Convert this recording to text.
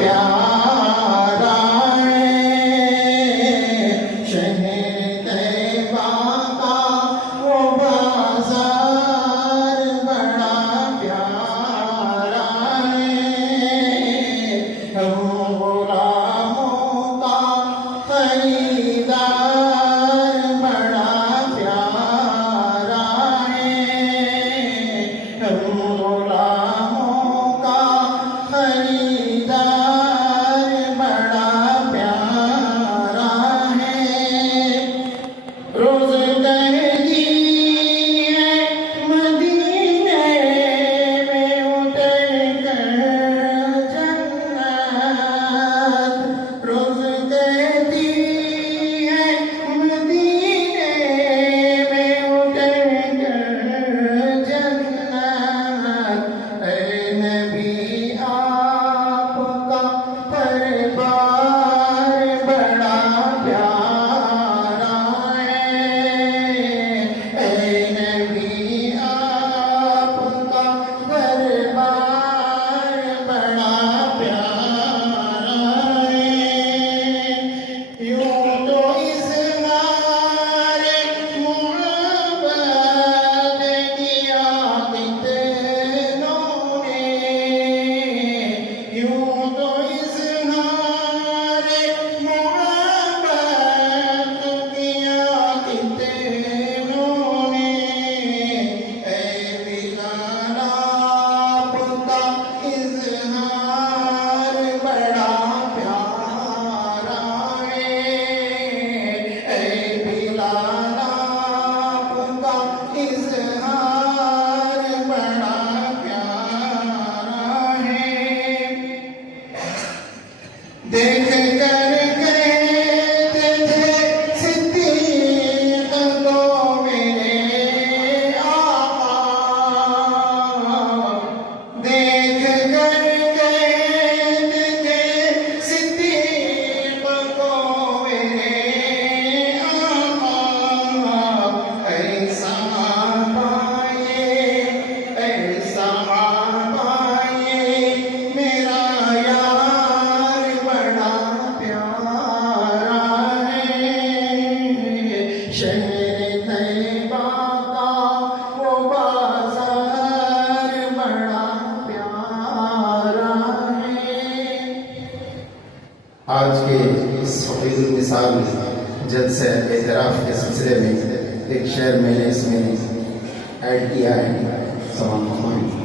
پیارا ہے، شہر طیبہ کا وہ بازار بڑا پیارا ہے، ہم غلاموں کا خریدار بڑا پیارا ہے، ہم غلاموں کا خریدار بڑا پیارا ہے، روز گہری ہے مدینے میں اتر کر جنت، روز گہری ہے مدینے میں اتر کر جنت، اے نبی آپ کا دربار بڑا پیارا ہے، اے نبی آپ کا دربار بڑا پیارا ہے، یوں تو اظہار محبت کیا کتنوں نے، یوں تو اظہار محبت کیا کتنوں نے، اے بلال آپ کا اظہار بڑا پیارا ہے، اے بلال آپ کا اظہار بڑا پیارا ہے، دیکھ کر کہتے تھے صدیق کو میرے آقا، دیکھ کر کہتے تھے صدیق کو میرے آقا، ایسا پائے میرا یار بڑا پیارا ہے، شہر طیبہ کا وہ بازار بڑا پیارا ہے۔ آج کے اس فقیر المثال جلسہ اعتراف کے سلسلے میں ایک شعر میں نے اس میں ایڈ کیا ہے، سماعت فرمائیں۔